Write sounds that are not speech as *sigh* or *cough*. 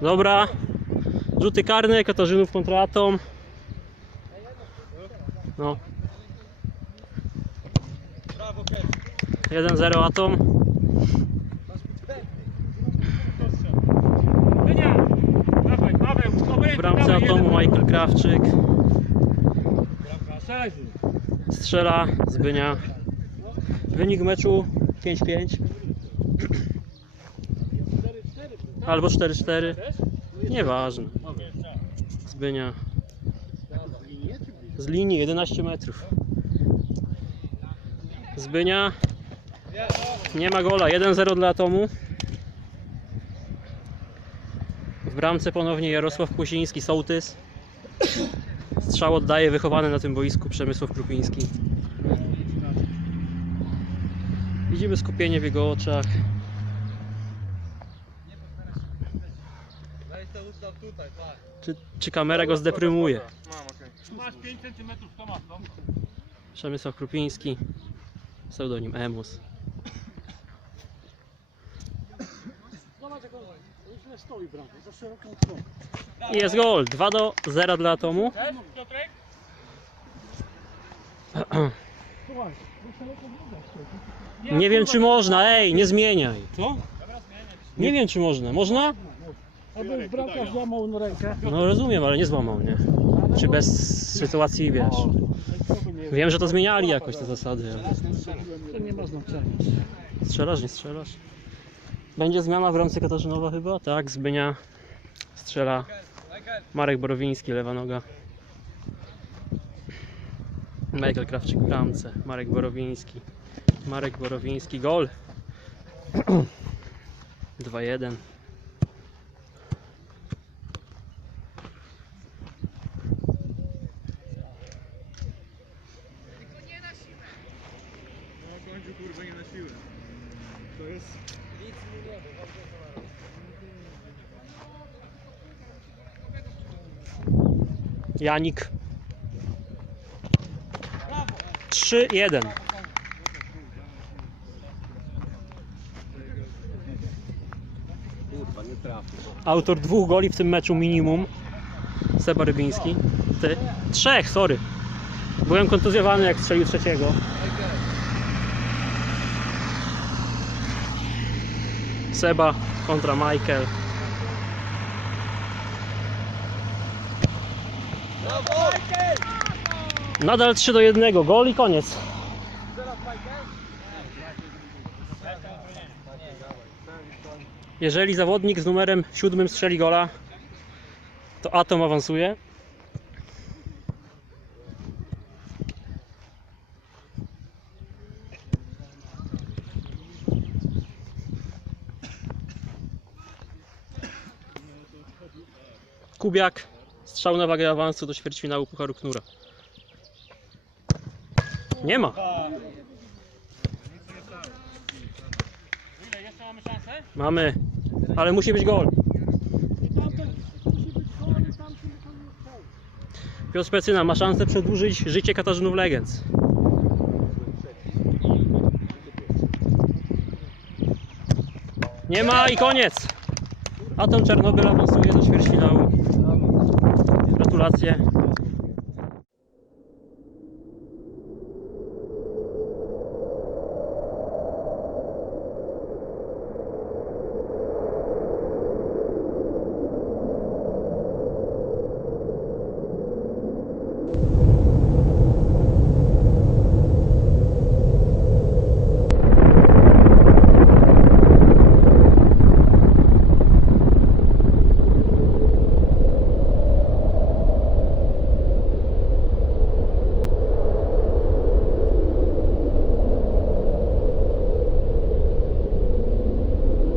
Dobra. Rzuty karne, Katarzynów kontra Atom. No. 1-0 Atom. W bramce Atomu Michael Krawczyk. Strzela Zbynia. Wynik meczu 5-5. Albo 4-4. Nieważne. Zbynia. Z linii 11 metrów. Zbynia. Nie ma gola. 1-0 dla Atomu. W bramce ponownie Jarosław Kłosiński, sołtys. Strzał oddaje wychowany na tym boisku Przemysław Krupiński. Widzimy skupienie w jego oczach. Czy, czy kamera go zdeprymuje? Masz 5 cm, to masz, no. Przemysław Krupiński, pseudonim Emus. Zobacz jak on źle stoi bramkę, za szeroką stronę. I jest gol. 2 do 0 dla Atomu. Piotrek? Nie wiem czy można, ej, nie zmieniaj. Co? Nie wiem czy można. Można? Aby bramkarz złamał rękę. No rozumiem, ale nie złamał, nie? Czy bez sytuacji, wiesz. Wiem, że to zmieniali jakoś te zasady. To nie ma znaczenia. Strzelasz, nie strzelasz? Będzie zmiana w bramce Katarzynowa chyba? Tak, Zbynia strzela Marek Borowiński, lewa noga. Michael Krawczyk w bramce, Marek Borowiński. Marek Borowiński, gol. *clears throat* 2-1. Końcu kurwa nie na siłę. To jest... Janik. 3-1. Autor dwóch goli w tym meczu minimum. Seba Rybiński. Ty? Trzech, sorry. Byłem kontuzjowany jak strzelił trzeciego. Seba kontra Michael. Nadal 3 do 1. Gol i koniec. Jeżeli zawodnik z numerem 7 strzeli gola, to Atom awansuje. Kubiak, strzał na wagę awansu do ćwierćfinału Pucharu Knura. Nie ma. Mamy ale musi być gol. Piotr Pecyna ma szansę przedłużyć życie Katarzynów Legends. Nie ma i koniec. Atom Czarnobyl awansuje do ćwierćfinału. Gratulacje.